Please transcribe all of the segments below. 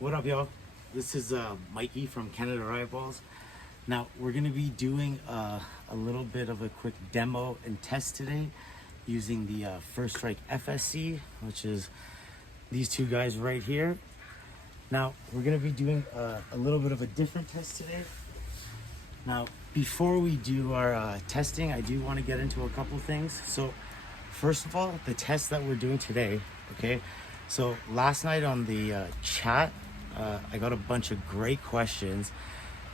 What up, y'all? This is Mikey from Canadariotballs. Now, we're going to be doing a little bit of a quick demo and test today using the First Strike FSC, which is these two guys right here. Now, we're going to be doing a little bit of a different test today. Now, before we do our testing, I do want to get into a couple things. So, first of all, the test that we're doing today, okay? So, last night on the chat, I got a bunch of great questions.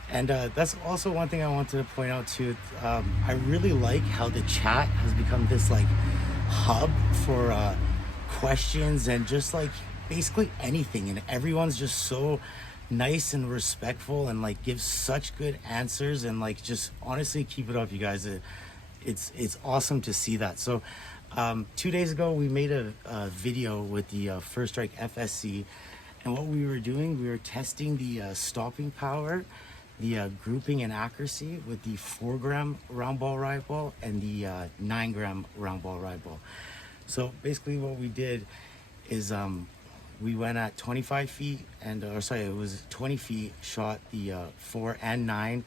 And that's also one thing I want to point out too. I really like how the chat has become this like hub for questions and just like basically anything. And everyone's just so nice and respectful and like gives such good answers, and like just honestly keep it up, you guys. It's awesome to see that. So 2 days ago we made a video with the First Strike FSC, and what we were doing, we were testing the stopping power, the grouping and accuracy with the 4-gram round ball riot ball and the 9-gram round ball riot ball. So basically what we did is we went at 25 feet and it was 20 feet, shot the 4 and 9,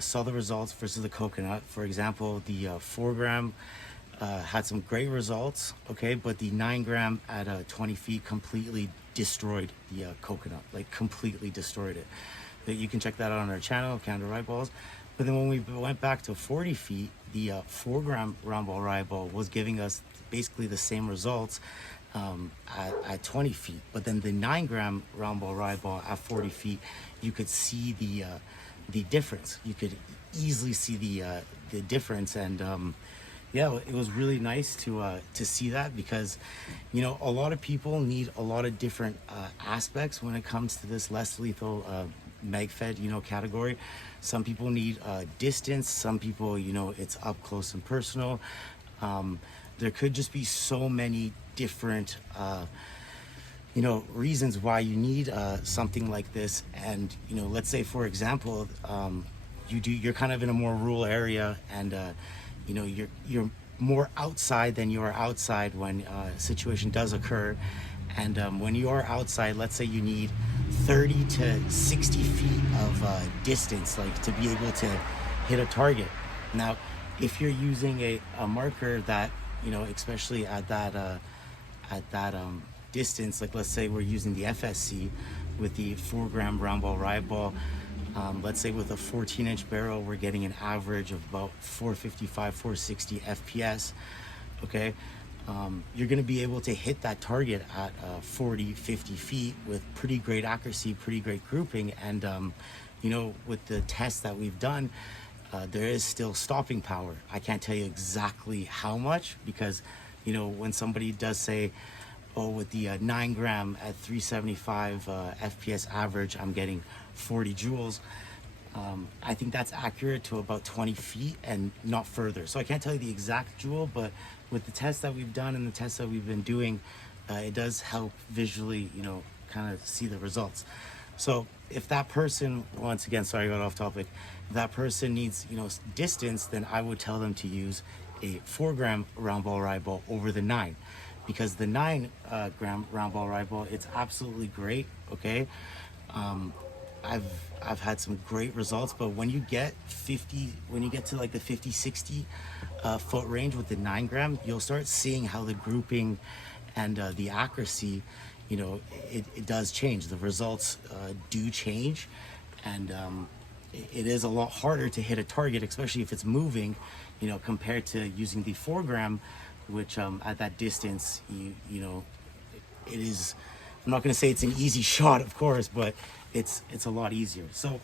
saw the results versus the coconut. For example, the 4-gram had some great results, okay, but the 9-gram at 20 feet completely destroyed the coconut, like completely destroyed it. You can check that out on our channel, Canadariotballs. But then when we went back to 40 feet, the 4-gram round ball riot ball was giving us basically the same results at 20 feet. But then the 9-gram round ball riot ball at 40 feet, you could see the difference. You could easily see the difference, and yeah, it was really nice to see that, because you know a lot of people need a lot of different aspects when it comes to this less lethal mag fed category. Some people need distance, some people it's up close and personal. There could just be so many different reasons why you need something like this. And let's say for example you're kind of in a more rural area, and you're more outside than you are outside when a situation does occur. And when you are outside, let's say you need 30 to 60 feet of distance, like to be able to hit a target. Now, if you're using a marker that, especially at that distance, like let's say we're using the FSC with the 4-gram round ball riot ball, let's say with a 14-inch barrel, we're getting an average of about 455, 460 FPS, okay? You're going to be able to hit that target at 40, 50 feet with pretty great accuracy, pretty great grouping. And, with the tests that we've done, there is still stopping power. I can't tell you exactly how much, because, when somebody does say, oh, with the 9-gram at 375 FPS average, I'm getting 40 joules. I think that's accurate to about 20 feet and not further. So I can't tell you the exact joule, but with the tests that we've done and the tests that we've been doing, it does help visually, kind of see the results. So if that person, once again, sorry I got off topic, if that person needs, distance, then I would tell them to use a 4-gram round ball riot ball over the 9, because the 9-gram round ball riot ball, it's absolutely great, okay? I've had some great results, but when you get to like the 50, 60 foot range with the 9-gram, you'll start seeing how the grouping and the accuracy, it does change. The results do change, and it is a lot harder to hit a target, especially if it's moving, compared to using the 4-gram, which at that distance, it is, I'm not going to say it's an easy shot, of course, but it's a lot easier. So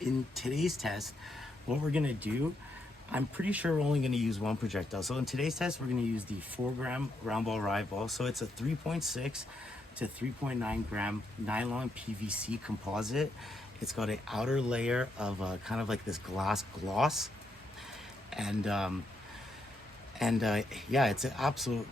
in today's test, what we're going to do, I'm pretty sure we're only going to use one projectile. So in today's test, we're going to use the 4-gram round ball riot ball. So it's a 3.6 to 3.9 gram nylon PVC composite. It's got an outer layer of kind of like this glass gloss, and yeah, it's an absolute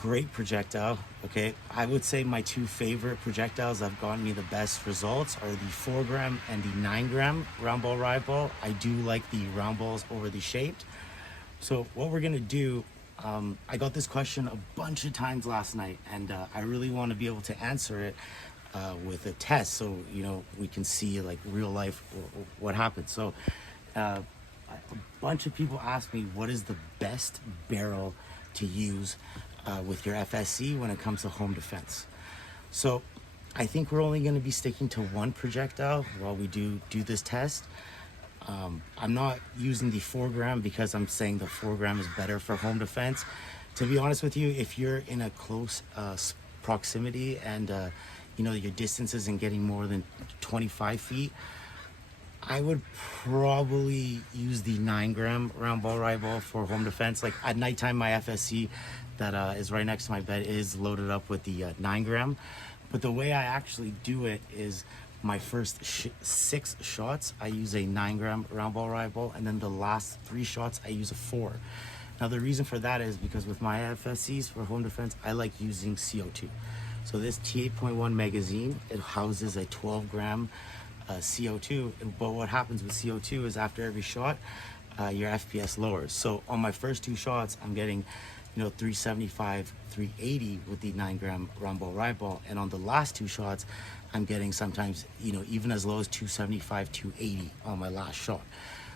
great projectile. Okay, I would say my two favorite projectiles that have gotten me the best results are the 4-gram and the 9-gram round ball riot ball. I do like the round balls over the shaped. So what we're gonna do, I got this question a bunch of times last night, and I really want to be able to answer it with a test, so we can see like real life what happens. So a bunch of people ask me what is the best barrel to use with your FSC when it comes to home defense. So I think we're only going to be sticking to one projectile while we do this test. I'm not using the 4 gram because I'm saying the 4 gram is better for home defense. To be honest with you, if you're in a close proximity and your distance isn't getting more than 25 feet, I would probably use the 9 gram round ball rye ball for home defense. Like at nighttime, my FSC that is right next to my bed is loaded up with the 9 gram. But the way I actually do it is my first 6 shots, I use a 9 gram round ball rye ball, and then the last 3 shots, I use a 4. Now the reason for that is because with my FSCs for home defense, I like using CO2. So this T8.1 magazine, it houses a 12 gram CO2, but what happens with CO2 is after every shot, your FPS lowers. So on my first 2 shots, I'm getting 375, 380 with the 9 gram round ball rye ball, and on the last 2 shots, I'm getting sometimes even as low as 275, 280 on my last shot.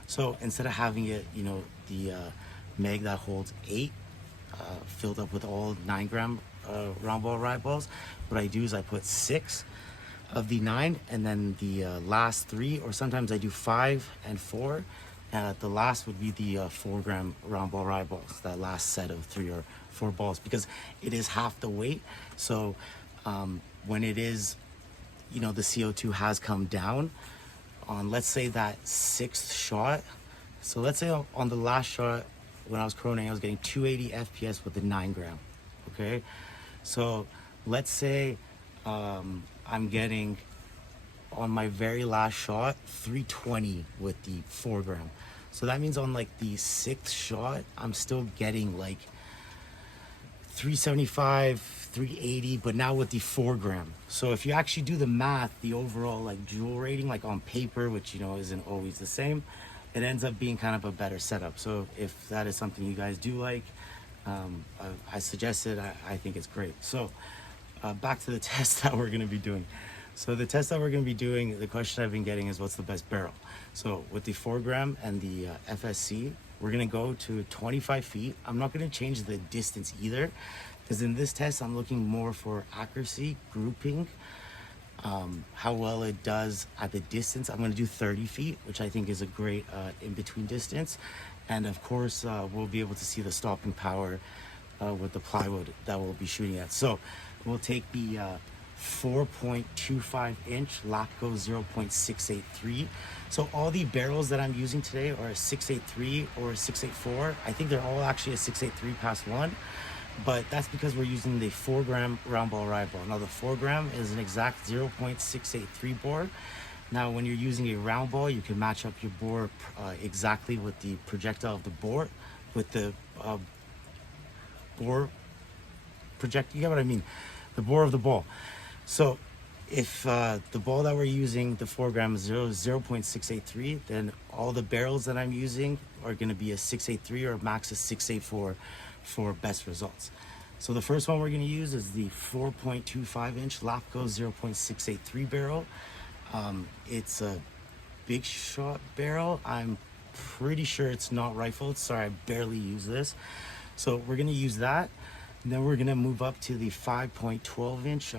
So instead of having it, the mag that holds 8 filled up with all 9 gram round ball rye balls, what I do is I put 6 of the 9 and then the last 3, or sometimes I do 5 and 4. The last would be the 4 gram round ball rye balls, that last set of 3 or 4 balls, because it is half the weight. So when it is, the CO2 has come down on, let's say that 6th shot. So let's say on the last shot, when I was croning, I was getting 280 FPS with the 9 gram. Okay. So let's say I'm getting on my very last shot 320 with the 4 gram. So that means on like the 6th shot, I'm still getting like 375, 380, but now with the 4 gram. So if you actually do the math, the overall like joule rating, like on paper, which isn't always the same, it ends up being kind of a better setup. So if that is something you guys do like, I suggest it. I think it's great. So back to the test that we're going to be doing. So the test that we're going to be doing, the question I've been getting is what's the best barrel? So with the 4 gram and the FSC, we're going to go to 25 feet. I'm not going to change the distance either, because in this test, I'm looking more for accuracy, grouping, how well it does at the distance. I'm going to do 30 feet, which I think is a great in-between distance. And of course, we'll be able to see the stopping power with the plywood that we'll be shooting at. So we'll take the 4.25 inch Lapco 0.683. So all the barrels that I'm using today are a 683 or a 684. I think they're all actually a 683 past 1, but that's because we're using the 4 gram round ball rye ball. Now the 4 gram is an exact 0.683 bore. Now when you're using a round ball, you can match up your bore exactly with the projectile of the bore, with the bore project. You get what I mean? The bore of the ball. So if the ball that we're using, the 4 gram is 0.683, then all the barrels that I'm using are going to be a 683 or max a 684 for best results. So the first one we're going to use is the 4.25 inch Lapco 0.683 barrel. It's a big shot barrel. I'm pretty sure it's not rifled. Sorry, I barely use this. So we're going to use that. And then we're going to move up to the 5.12 inch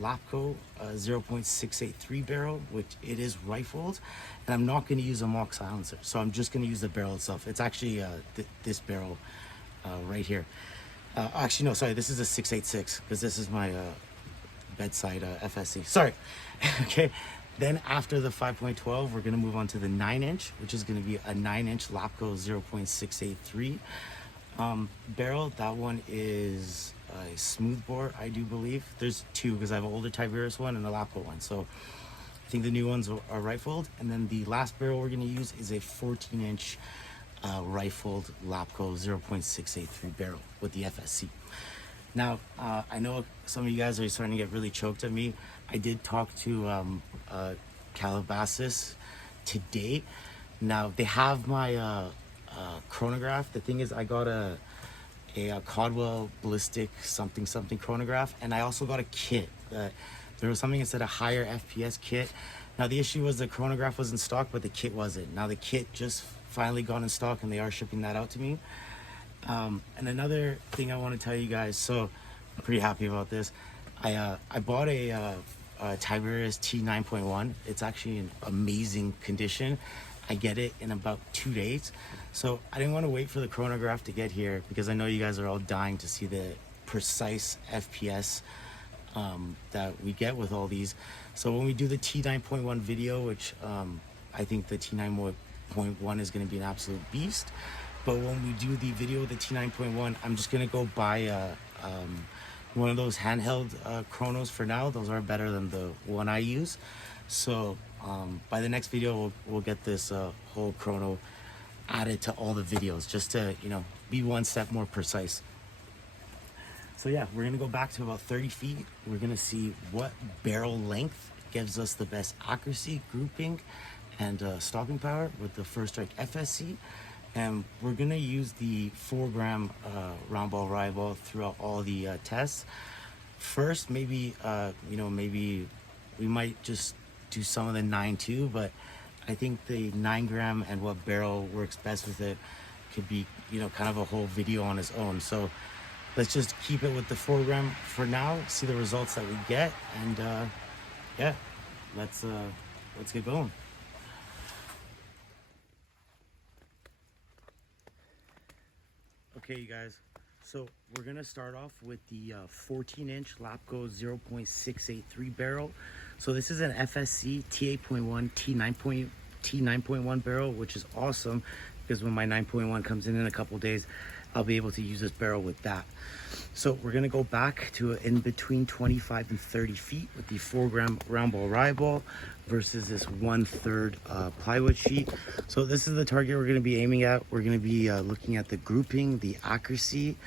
Lapco 0.683 barrel, which it is rifled. And I'm not going to use a mock silencer. So I'm just going to use the barrel itself. It's actually this barrel right here. Actually, no, sorry. This is a 686 because this is my bedside FSC. Sorry. Okay. Then after the 5.12, we're going to move on to the 9 inch, which is going to be a 9 inch Lapco 0.683. Barrel. That one is a smooth bore, I do believe. There's 2 because I have an older Tiberius one and a Lapco one. So I think the new ones are rifled. And then the last barrel we're going to use is a 14 inch rifled Lapco 0.683 barrel with the FSC. Now, I know some of you guys are starting to get really choked at me. I did talk to Calabasas today. Now, they have my chronograph. The thing is, I got a Caldwell ballistic something chronograph, and I also got a kit. there was something that said a higher FPS kit. Now the issue was the chronograph was in stock, but the kit wasn't. Now the kit just finally got in stock, and they are shipping that out to me. And another thing I want to tell you guys, so I'm pretty happy about this. I bought a Tiberius T9.1. It's actually in amazing condition. I get it in about 2 days. So I didn't want to wait for the chronograph to get here, because I know you guys are all dying to see the precise FPS that we get with all these. So when we do the T9.1 video, which I think the T9.1 is going to be an absolute beast, but when we do the video with the T9.1, I'm just going to go buy one of those handheld chronos for now. Those are better than the one I use. So by the next video, we'll get this whole chrono added to all the videos, just to, you know, be one step more precise. So yeah, we're gonna go back to about 30 feet. We're gonna see what barrel length gives us the best accuracy, grouping, and stopping power with the First Strike FSC. And we're gonna use the 4-gram round ball Riot ball throughout all the tests. First, maybe maybe we might just do some of the 9.2, but I think the 9-gram and what barrel works best with it could be, you know, kind of a whole video on its own. So let's just keep it with the 4-gram for now, see the results that we get, and yeah, let's get going. Okay, you guys, so we're gonna start off with the 14-inch Lapco 0.683 barrel. So this is an FSC T8.1 T9.1 barrel, which is awesome, because when my 9.1 comes in a couple days, I'll be able to use this barrel with that. So we're gonna go back to in between 25 and 30 feet with the 4-gram round ball Riot ball versus this 1/3 plywood sheet. So this is the target we're gonna be aiming at. We're gonna be looking at the grouping, the accuracy,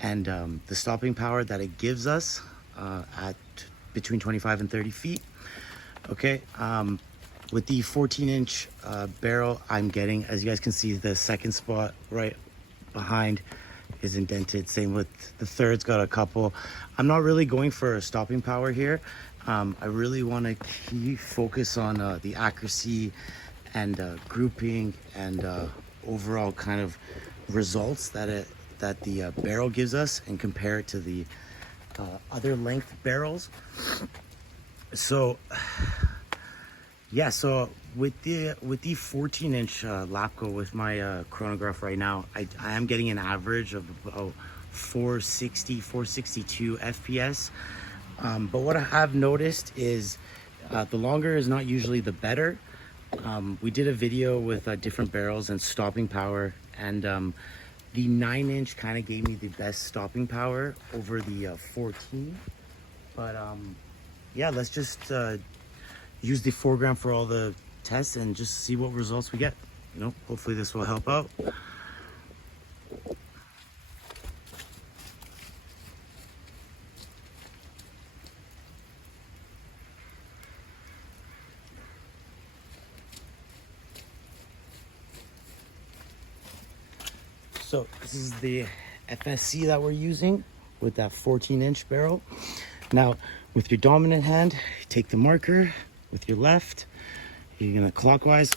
and the stopping power that it gives us at between 25 and 30 feet. Okay, with the 14-inch barrel, I'm getting, as you guys can see, the second spot right behind is indented. Same with the third's got a couple. I'm not really going for a stopping power here. I really want to focus on the accuracy and grouping and overall kind of results that the barrel gives us, and compare it to the other length barrels. So yeah, so with the 14-inch Lapco with my chronograph right now, I am getting an average of about 462 FPS. But what I have noticed is the longer is not usually the better. We did a video with different barrels and stopping power, and the 9-inch kind of gave me the best stopping power over the 14. But yeah, let's just use the 4-gram for all the tests and just see what results we get. You know, hopefully this will help out. So this is the FSC that we're using with that 14-inch barrel. Now, with your dominant hand, you take the marker with your left. You're gonna clockwise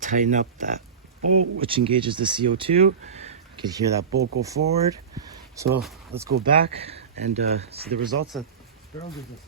tighten up that bolt, which engages the CO2. You can hear that bolt go forward. So let's go back and see the results that the barrel gives us.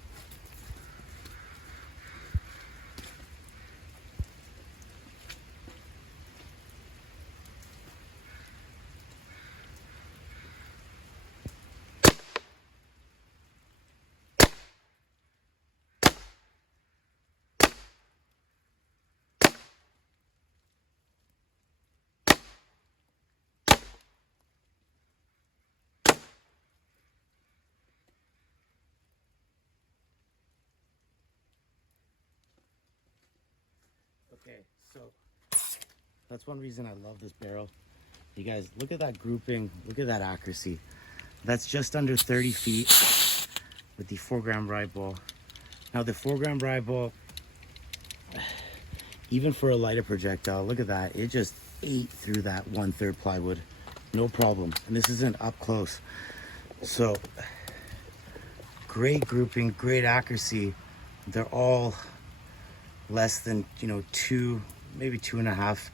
Okay, so that's one reason I love this barrel. You guys, look at that grouping, look at that accuracy. That's just under 30 feet with the 4-gram Riot ball. Now the 4-gram Riot ball, even for a lighter projectile, look at that. It just ate through that 1/3 plywood, no problem. And this isn't up close. So great grouping, great accuracy. They're all less than, you know, 2, maybe 2.5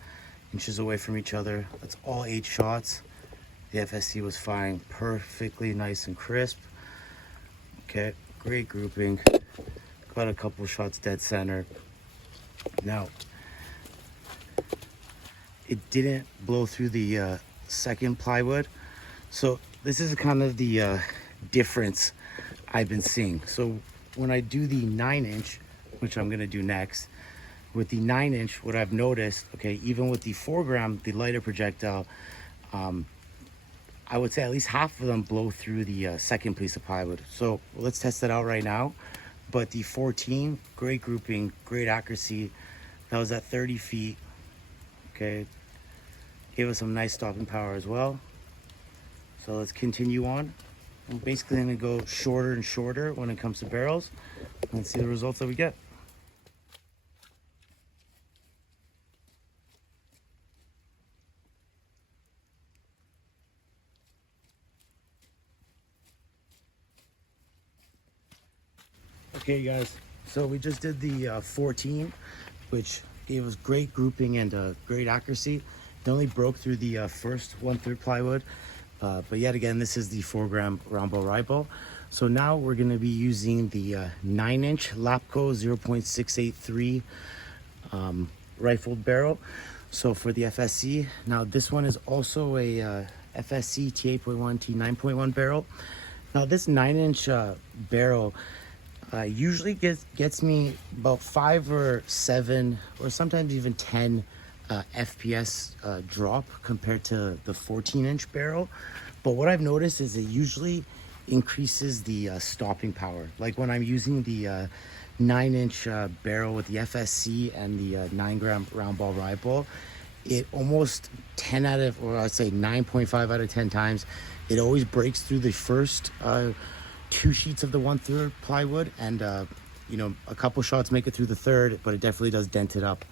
inches away from each other. That's all 8 shots. The FSC was firing perfectly nice and crisp. Okay, great grouping. Got a couple shots dead center. Now, it didn't blow through the second plywood. So this is kind of the difference I've been seeing. So when I do the 9-inch, which I'm gonna do next, with the 9-inch, what I've noticed, okay, even with the 4-gram, the lighter projectile, I would say at least half of them blow through the second piece of plywood. So let's test it out right now. But the 14, great grouping, great accuracy. That was at 30 feet. Okay, gave us some nice stopping power as well. So let's continue on. I'm basically gonna go shorter and shorter when it comes to barrels and see the results that we get. Okay guys, so we just did the 14, which gave us great grouping and great accuracy. It only broke through the first 1/3 plywood, but yet again, this is the 4-gram round ball rye ball. So now we're gonna be using the 9-inch Lapco 0.683 rifled barrel. So for the FSC, now this one is also a FSC T8.1, T9.1 barrel. Now this 9-inch barrel usually gets me about 5 or 7 or sometimes even 10 FPS drop compared to the 14-inch barrel. But what I've noticed is it usually increases the stopping power. Like when I'm using the 9-inch barrel with the FSC and the 9-gram round ball rye ball, it almost 10 out of, or I'd say 9.5 out of 10 times, it always breaks through the first 2 sheets of the 1/3 plywood, and you know, a couple shots make it through the third, but it definitely does dent it up.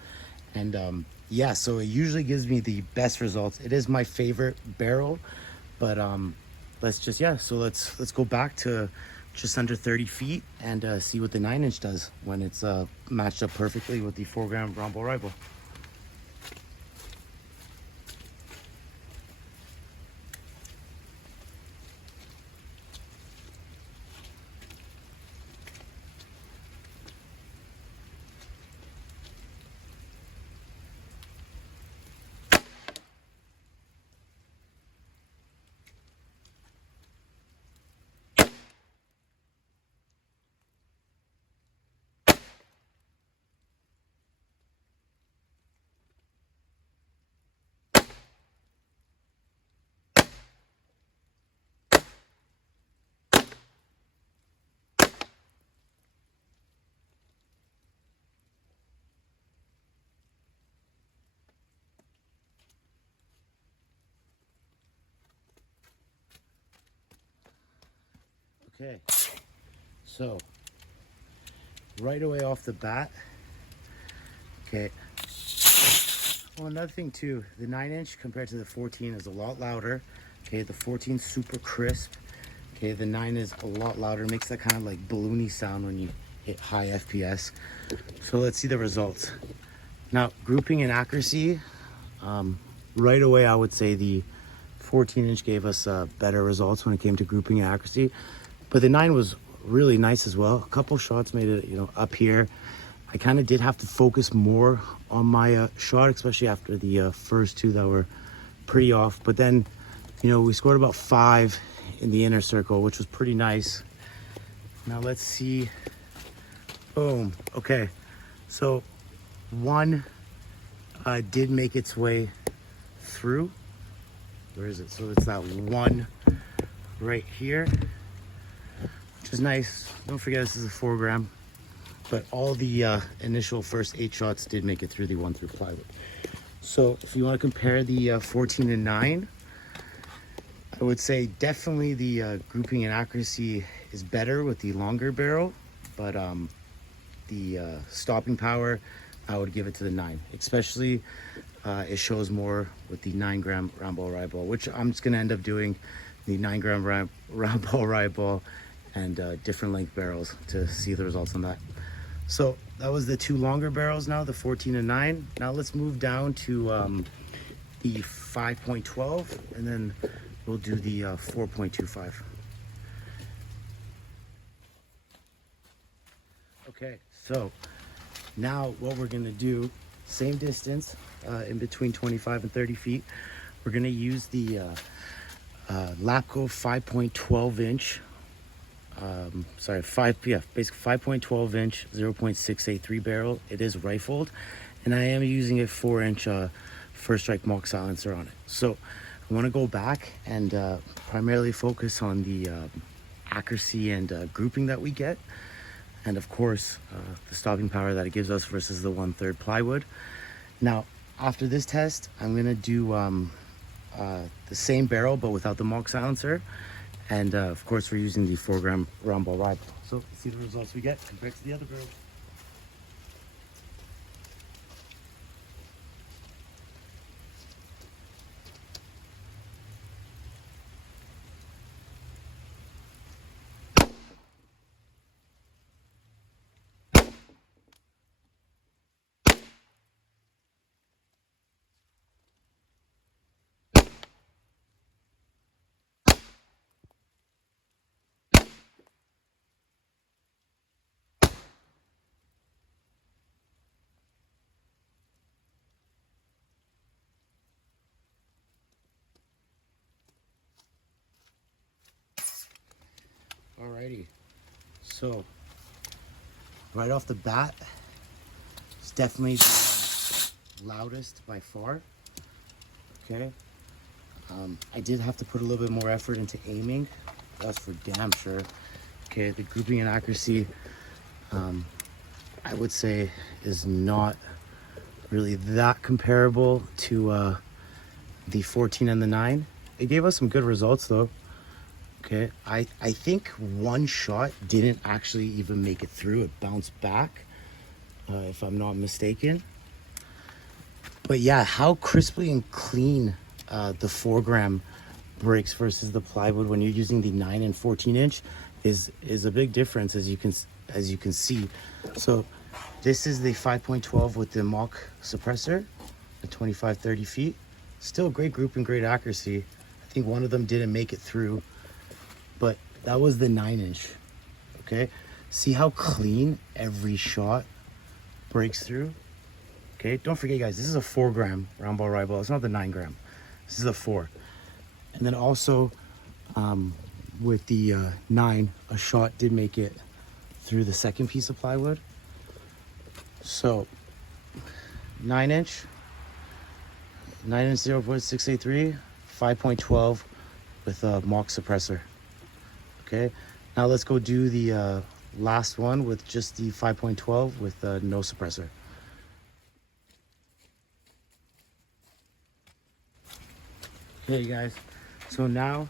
And yeah, so it usually gives me the best results. It is my favorite barrel, but let's go back to just under 30 feet and see what the 9-inch does when it's matched up perfectly with the 4-gram round ball rifle. Okay, so right away off the bat, okay, well, another thing too, the 9-inch compared to the 14 is a lot louder. Okay, the 14 is super crisp. Okay, the 9 is a lot louder, makes that kind of like balloony sound when you hit high FPS. So let's see the results. Now, grouping and accuracy, right away I would say the 14-inch gave us better results when it came to grouping and accuracy. But the 9 was really nice as well. A couple shots made it, you know, up here. I kind of did have to focus more on my shot, especially after the first 2 that were pretty off. But then, you know, we scored about 5 in the inner circle, which was pretty nice. Now let's see. Boom. Okay. So 1 did make its way through. Where is it? So it's that 1 right here, which is nice. Don't forget this is a 4-gram, but all the initial first 8 shots did make it through the 1/3 plywood. So if you want to compare the 14 and 9, I would say definitely the grouping and accuracy is better with the longer barrel, but the stopping power, I would give it to the 9. Especially it shows more with the 9-gram round ball rye ball, which I'm just going to end up doing the 9-gram round ball rye ball and different length barrels to see the results on that. So that was the 2 longer barrels now, the 14 and 9. Now let's move down to the 5.12, and then we'll do the 4.25. Okay, so now what we're gonna do, same distance, in between 25 and 30 feet. We're gonna use the Lapco 5.12 inch, basically 5.12 inch, 0.683 barrel. It is rifled, and I am using a 4-inch First Strike mock silencer on it. So I wanna go back and primarily focus on the accuracy and grouping that we get. And of course, the stopping power that it gives us versus the 1/3 plywood. Now, after this test, I'm gonna do the same barrel, but without the mock silencer. And of course, we're using the 4-gram round ball rifle. So let's see the results we get compared to the other barrel. Alrighty, so right off the bat, it's definitely the loudest by far. Okay, I did have to put a little bit more effort into aiming, that's for damn sure. Okay, the grouping and accuracy, I would say, is not really that comparable to the 14 and the 9. It gave us some good results though. Okay, I think one shot didn't actually even make it through. It bounced back, if I'm not mistaken. But yeah, how crisply and clean the 4-gram breaks versus the plywood when you're using the 9 and 14 inch is a big difference, as you can see. So this is the 5.12 with the mock suppressor at 25-30 feet. Still great grouping, great accuracy. I think one of them didn't make it through, but that was the 9-inch. Okay, see how clean every shot breaks through. Okay, don't forget guys, this is a 4-gram round ball rifle. It's not the 9-gram. This is a 4. And then also with the 9, a shot did make it through the second piece of plywood. So 9-inch 0.683, 5.12 with a mock suppressor. Okay, now let's go do the last one with just the 5.12 with no suppressor. Okay guys, so now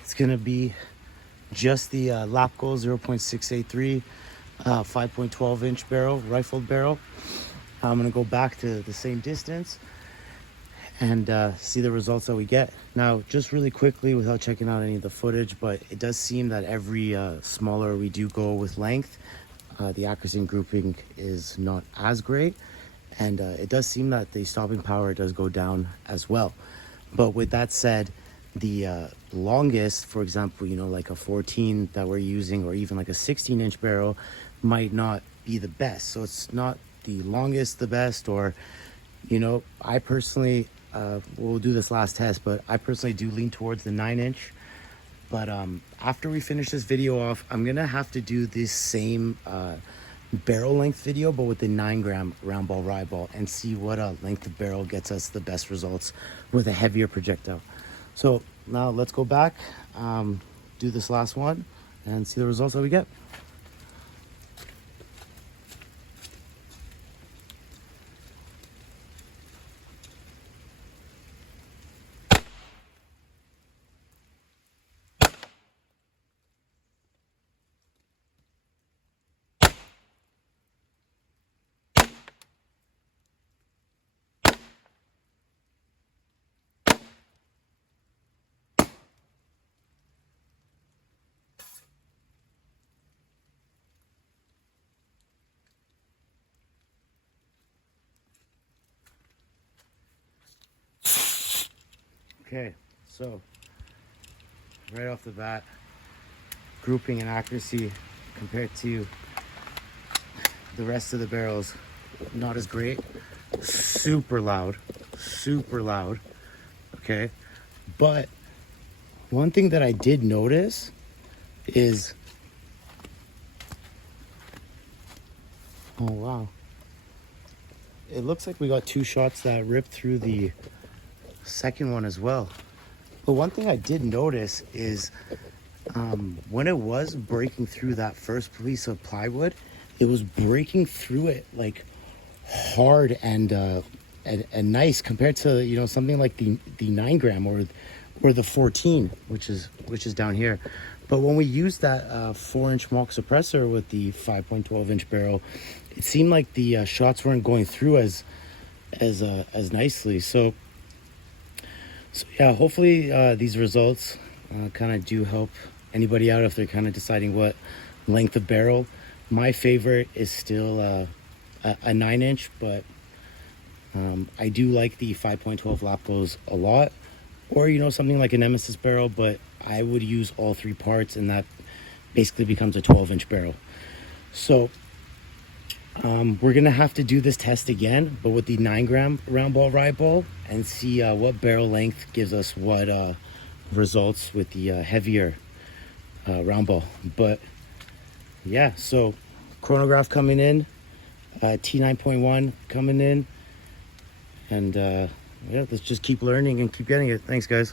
it's gonna be just the Lapco 0.683 5.12 inch barrel, rifled barrel. I'm gonna go back to the same distance and see the results that we get. Now, just really quickly, without checking out any of the footage, but it does seem that every smaller we do go with length, the accuracy and grouping is not as great. And it does seem that the stopping power does go down as well. But with that said, the longest, for example, you know, like a 14 that we're using, or even like a 16-inch barrel, might not be the best. So it's not the longest the best, or, you know, I personally, we'll do this last test, but I personally do lean towards the 9-inch. But after we finish this video off, I'm gonna have to do this same barrel length video, but with the 9-gram round ball rye ball, and see what length of barrel gets us the best results with a heavier projectile. So now let's go back, do this last one, and see the results that we get. Okay, so right off the bat, grouping and accuracy compared to the rest of the barrels, not as great. Super loud, okay? But one thing that I did notice is, oh wow, it looks like we got 2 shots that ripped through the second one as well. But one thing I did notice is when it was breaking through that first piece of plywood, it was breaking through it like hard and nice compared to, you know, something like the 9 gram or the 14, which is down here. But when we used that 4-inch Mach suppressor with the 5.12 inch barrel, it seemed like the shots weren't going through as nicely. So yeah, hopefully these results kind of do help anybody out if they're kind of deciding what length of barrel. My favorite is still a 9-inch, but I do like the 5.12 Lapos a lot, or, you know, something like a Nemesis barrel, but I would use all 3 parts, and that basically becomes a 12-inch barrel. So we're gonna have to do this test again, but with the 9 gram round ball Riot ball, and see what barrel length gives us what results with the heavier round ball. But yeah, so chronograph coming in, T9.1 coming in, and yeah, let's just keep learning and keep getting it. Thanks, guys.